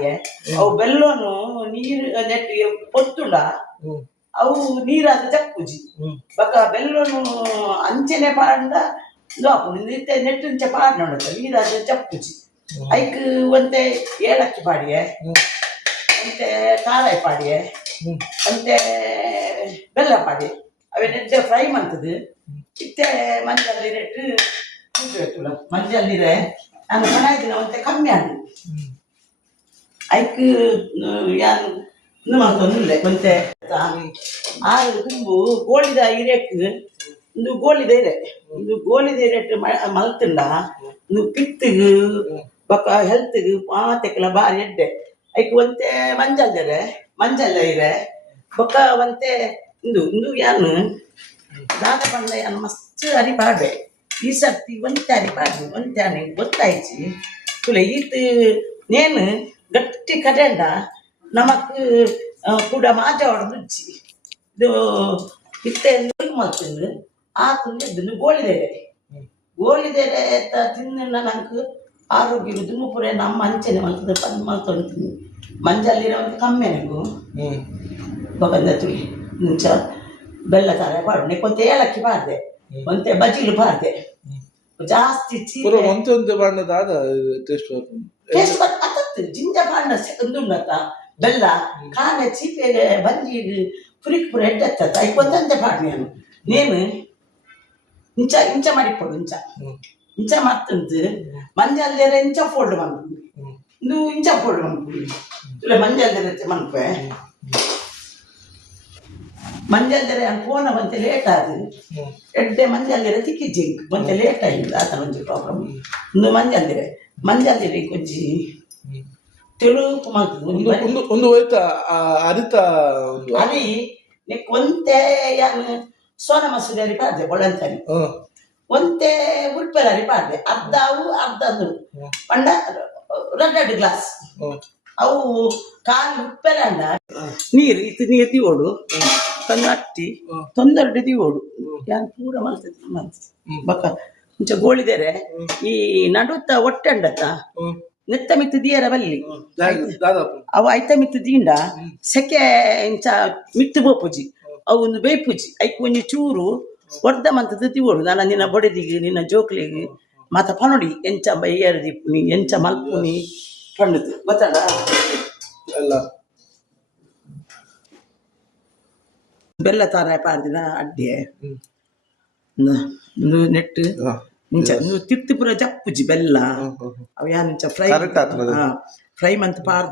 ಪಾಡಿಯೆ ಅವು ಬೆಲ್ಲನು ನೀರು ನೆಟ್ ಪೊತ್ತುಂಡ ಅವು ನೀರಾದ ಜಪ್ಪುಜಿ ಬಕ ಬೆಲ್ಲನು ಅಂಚನೆ ಪಾಂಡ ನೆಟ್ಟಿಂಚ ಪಾಡ್ ನೋಡತ್ತ ನೀರಾದ ಜಪ್ಪುಜಿ ಐಕ್ ಒಂತೆ ಏಲಕ್ಕಿ ಪಾಡಿಯೆ ಅಂತೆ ಕಾರಾಯಿ ಪಾಡಿಯೆ ಅಂತೆ ಬೆಲ್ಲ ಪಾಡಿ ಅವೇ ನೆಟ್ಟೆ ಫ್ರೈ ಮಾಡ್ತದೆ ಇತ್ತೆ ಮಂಜಲ್ ನೀರಿಟ್ಟು ಮಂಜಲ್ ನೀರೆ ನಾನು ಮನಾಯ್ತಿನ ಒಂತೆ ಕಮ್ಮಿ ಆಡು ಐಕ್ ಯಾನ್ ಇನ್ನು ಮಾಡ್ತೊಂದಿಲ್ಲ ಒಂತೆ ಆರು ತುಂಬು ಗೋಳಿದ ಇರೆಕ್ ಒಂದು ಗೋಳಿದ ಇರೆ ಇದು ಗೋಳಿದ ಇರೆಟ್ ಮಲ್ತಂಡ ಒಂದು ಪಿತ್ತಿಗೆ ಬೊಕ್ಕ ಹೆಲ್ತ್ಗೆ ಮಾತೆಕ್ಕೆಲ್ಲ ಬಾರಿ ಎಡ್ಡೆ ಐಕ್ ಒಂತೆ ಮಂಜಲ್ ಇರೆ ಬೊಕ್ಕ ಒಂತೆ ಇಂದು ಇಂದು ಯಾನು ದಾದ ಪಂಡ ಯಾನು ಮಸ್ತ್ ಅರಿಪಾಡ್ರೆ ಈ ಸರ್ತಿ ಒಂತೆ ಅರಿಪಾಡ್ರು ಒಂತೆ ಅನಿ ಗೊತ್ತಾಯ್ಚಿ ತುಲೆ ಈತ್ ನೇನು ಗಟ್ಟಿ ಕಡೆಂಡ ನಮಕ್ ಕೂಡ ಮಾಜ ಹೊಡೆದುಚ್ಚಿ ಇದು ಇತ್ತೆ ಮಾಡ್ತೀನಿ ಆ ತುಂಬಿದ್ದು ಗೋಳಿದೇರೆ ತಿನ್ನ ನಂಗೆ ಆರೋಗ್ಯ ದುಮ್ಮಪುರೆ ನಮ್ಮ ಅಂಚನೆ ಮಲ್ತದೆ ಪಂದ್ ಮಲ್ತೊಂತೀನಿ ಮಂಜಲ್ಲಿರೋ ಒಂದು ಕಮ್ಮಿ ನನಗೂ ಬಂದ ತುಳಿ ಮುಂಚ ಬೆಲ್ಲ ತರ ಪಾಡು ನೆಕ್ಕೊಂತೆ ಏಲಕ್ಕಿ ಪಾಡ್ದೆ ಒಂತೆ ಬಜಿಲು ಪಾಡ್ದೆ ಜಾಸ್ತಿ ಟೇಸ್ಟ್ ಅತ್ತತ್ತು ಜಿಂಜ ಪಾಂಡ ಒಂದುಂಡತ್ತ ಬೆಲ್ಲ ಕಾನೆ ಚೀಪೆಗೆ ಬಂಜಿ ಪುರಿಕ್ ಪುರ ಎಡ್ಡೆತ್ತ ಐಕೊಂತೆ ಪಾಡ್ನಿ ನಾನು ನೇನು ಇಂಚ ಮಾಡಿಕೊಡು ಇಂಚ ಮತ್ತಂದು ಮಂಜಲ್ದೇರ ಇಂಚ ಫೋಲ್ಡ್ ಮಾಡ್ಬಿಡಿ ಇದು ಇಂಚ ಫೋಲ್ಡ್ ಮಾಡ್ಬಿಡಿ ಇಲ್ಲ ಮಂಜಲ್ದೇರ ಮನ್ಪೆ ಮಂಜಲ್ದೇರ ಫೋನ ಬಂತೆ ಲೇಟ್ ಆದ ಎಡ್ಡೆ ಮಂಜಲ್ದೇರ ತಿಕ್ಕಿ ಜಿಂಕ್ ಬಂತೆ ಲೇಟ್ ಆಗಿದೆ ಆತ ಒಂಜಿ ಪ್ರಾಬ್ಲಮ್ ಇನ್ನು ಮಂಜಲ್ದೇರ ಕೊಂಚಿ ತೆಳುಪು ಮಾಡ್ತದೆ ಒಂದು ಅರಿತ ಅರಿ ಒಂತೆ ಯಾನು ಸೋನ ಮಸೂರಿ ಅರಿ ಪಾಡ್ದೆ ಬೊಳಂತರಿ ಒಂತೆ ಉಲ್ಪೆರರಿ ಪಾಡ್ದೆ ಅರ್ಧವು ಅರ್ಧದು ಪಂಡ ರೆಡ್ ಗ್ಲಾಸ್ ಅವು ಕಾಲು ಉಪ್ಪೆರಂಡ ನೀರು ಇತ್ತು ನೀರು ತೀವೋಡು ತಂದು ಅಟ್ಟಿ ತೊಂದರೆಡು ತೀವೋಡು ಯಾನ್ ಪೂರ ಮಲ್ತದೆ ಬಕ್ಕ ಇಂಚ ಗೋಳಿದೇರೆ ಈ ನಡುತ್ತ ಒಟ್ಟಂಡತ್ತ ನೆತ್ತ ಮಿತ್ತು ದಿಯರ ಬಲ್ಲಿ ಅವು ಐತ ಮಿತ್ತು ದೀಂಡ ಸೆಕೆ ಇಂಚ ಮಿತ್ತು ಬೋಪುಜಿ ಅವು ಒಂದು ಬೇಪುಜಿ ಐಕ್ ಒಂಜಿ ಚೂರು ಒಡ್ದ ಮಂತದ ತಿವೋಡು ನಾನು ನಿನ್ನ ಬೊಡೆದಿಗೆ ನಿನ್ನ ಜೋಕ್ಲಿಗೆ ಮಾತ ಪನೊಡಿ ಎಂಚ ಬೈಯರದಿ ನೀ ಎಂಚ ಮಲ್ಪುನಿ ಪಂಡದು ಗೊತ್ತಡ ಎಲ್ಲ ಬೆಲ್ಲ ತರ ಪಾಡ್ದಿನ ಅಡ್ಡೆ ನೆಟ್ಟು ಇಂಚ ತಿತ್ತು ಪುರ ಜಪ್ಪುಜಿ ಬೆಲ್ಲ ಅವು ಯಾನ್ ಇಂಚ ಫ್ರೈ ಮಂತ್ ಪಾಡ್